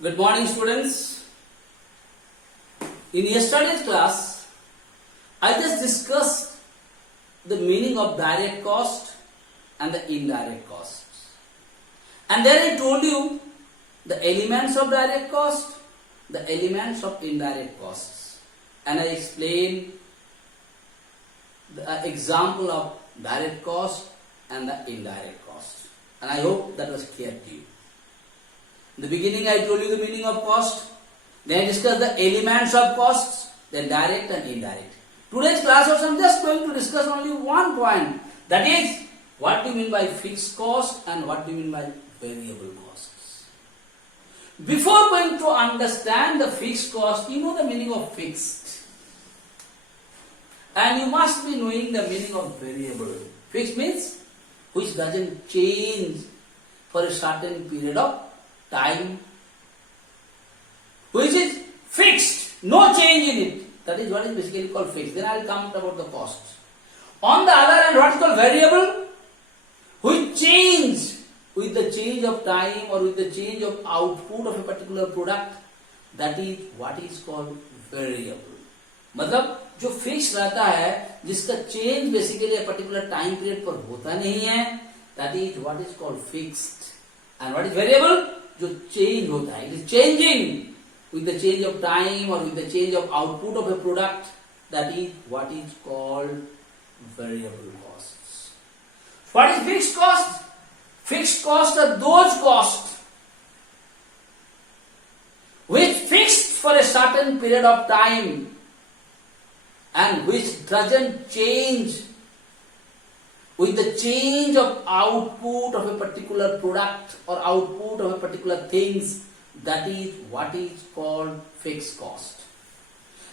Good morning, students. In yesterday's class, I just discussed the meaning of direct cost and the indirect costs. And then I told you the elements of direct cost, the elements of indirect costs. And I explained the example of direct cost and the indirect cost. And I hope that was clear to you. In the beginning I told you the meaning of cost, then I discussed the elements of costs, then direct and indirect. Today's class also I am just going to discuss only one point, that is, what do you mean by fixed cost and what do you mean by variable costs. Before going to understand the fixed cost, you know the meaning of fixed. And you must be knowing the meaning of variable. Fixed means which doesn't change for a certain period of time, which is fixed, no change in it. That is what is basically called fixed. Then I will come about the costs. On the other hand, what is called variable, which change with the change of time or with the change of output of a particular product. That is what is called variable. मतलब जो fix रहता है, जिसका change basically a particular time period पर होता नहीं है, that is what is called fixed. And what is variable? जो चेंज होता है, it is changing with the change of time or with the change of output of a product. That is what is called variable costs. What is fixed cost? Fixed costs are those costs which fixed for a certain period of time and which doesn't change with the change of output of a particular product or output of a particular things. That is what is called fixed cost.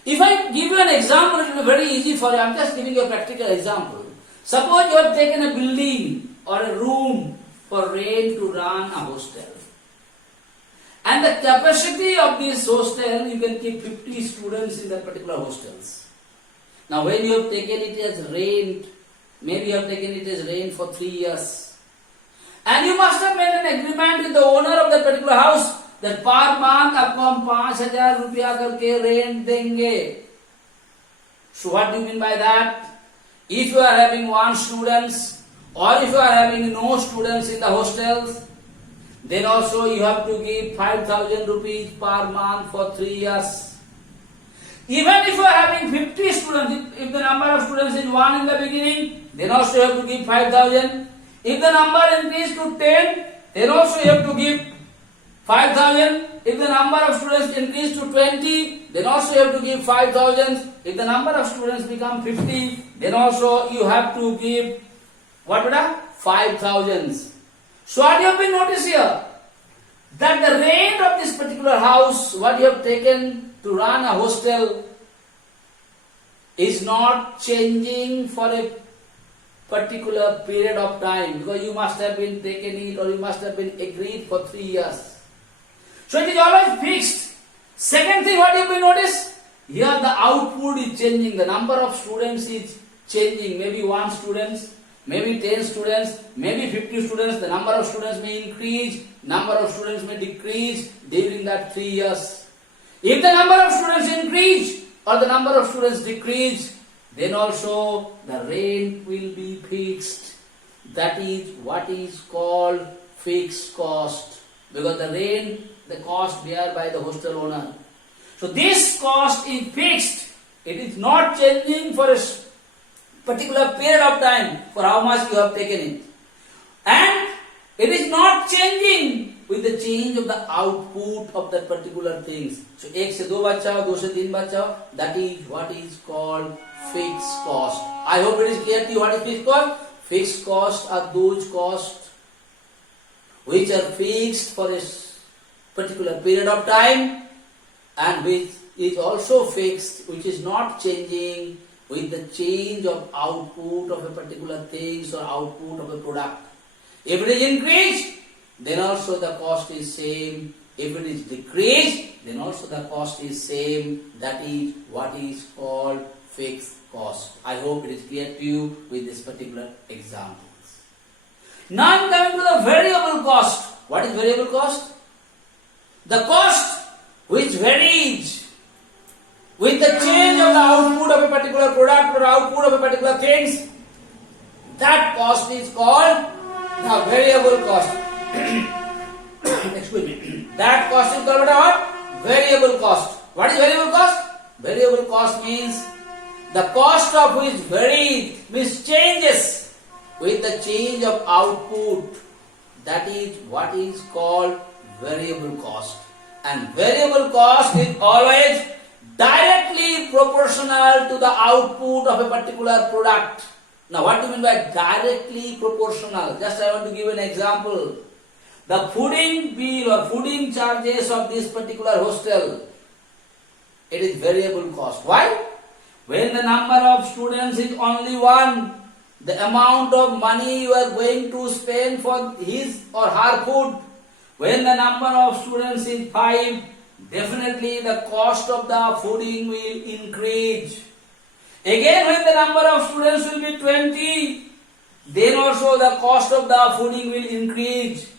If I give you an example, it will be very easy for you. I am just giving you a practical example. Suppose you have taken a building or a room for rent to run a hostel. And the capacity of this hostel, you can keep 50 students in that particular hostels. Now when you have taken it as rent, maybe you have taken it as rent for 3 years. And you must have made an agreement with the owner of that particular house that per month आपको हम 5,000 रुपया करके rent देंगे. So what do you mean by that? If you are having 1 students or if you are having no students in the hostels, then also you have to give 5,000 rupees per month for 3 years. Even if you are having 50 students, if the number of students is 1 in the beginning, then also you have to give 5,000. If the number increases to 10, then also you have to give 5,000. If the number of students increase to 20, then also you have to give 5,000. If the number of students become 50, then also you have to give what? 5,000. So what you have been noticed here? That the rent of this particular house, what you have taken to run a hostel, is not changing for a particular period of time, because you must have been taken it or you must have been agreed for 3 years. So it is always fixed. Second thing, what you will notice? Here the output is changing, the number of students is changing, maybe 1 student, maybe 10 students, maybe 50 students, the number of students may increase, number of students may decrease during that 3 years. If the number of students increase or the number of students decrease, then also the rent will be fixed. That is what is called fixed cost, because the rent, the cost bear by the hostel owner. So this cost is fixed. It is not changing for a particular period of time for how much you have taken it. And it is not changing with the change of the output of that particular things. So 1 से 2 बचाओ, 2 से 3 बचाओ, that is what is called fixed cost. I hope it is clear to you what is fixed cost. Fixed costs are those costs which are fixed for a particular period of time and which is also fixed, which is not changing with the change of output of a particular things or output of a product. If it is increased, then also the cost is same. If it is decreased, then also the cost is same. That is what is called fixed cost. I hope it is clear to you with this particular examples. Now I am coming to the variable cost. What is variable cost? The cost particular product or output of a particular things, that cost is called the variable cost. Excuse me. That cost is called what? Variable cost. What is variable cost? Variable cost means the cost of which varies, means changes with the change of output. That is what is called variable cost. And variable cost is always directly proportional to the output of a particular product. Now what do you mean by directly proportional? Just I want to give an example. The fooding bill or fooding charges of this particular hostel, it is variable cost. Why? When the number of students is only 1, the amount of money you are going to spend for his or her food. When the number of students is 5, definitely the cost of the fooding will increase. Again, when the number of students will be 20, then also the cost of the fooding will increase.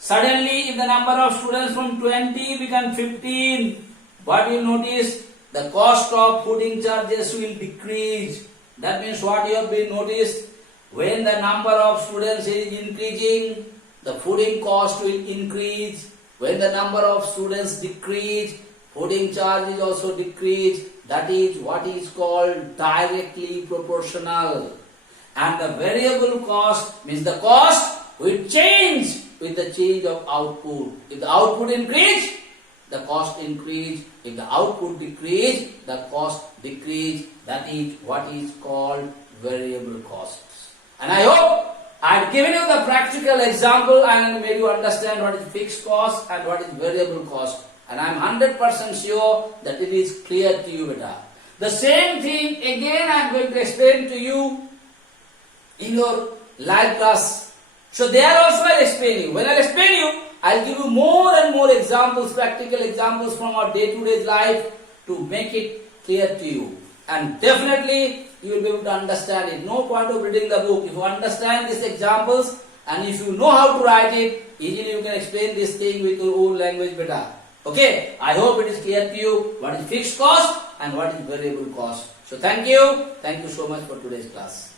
Suddenly, if the number of students from 20 become 15, what you notice? The cost of fooding charges will decrease. That means what you have been noticed? When the number of students is increasing, the fooding cost will increase. When the number of students decrease, fooding charges also decrease. That is what is called directly proportional. And the variable cost means the cost will change with the change of output. If the output increase, the cost increase. If the output decrease, the cost decrease. That is what is called variable costs. And I hope I have given you the practical example and made you understand what is fixed cost and what is variable cost. And I am 100% sure that it is clear to you, beta. The same thing again I am going to explain to you in your live class. So there also I will explain you. When I will explain you, I will give you more and more examples, practical examples from our day-to-day life to make it clear to you. And definitely you will be able to understand it. No point of reading the book. If you understand these examples and if you know how to write it, easily you can explain this thing with your own language better. Okay, I hope it is clear to you what is fixed cost and what is variable cost. So thank you so much for today's class.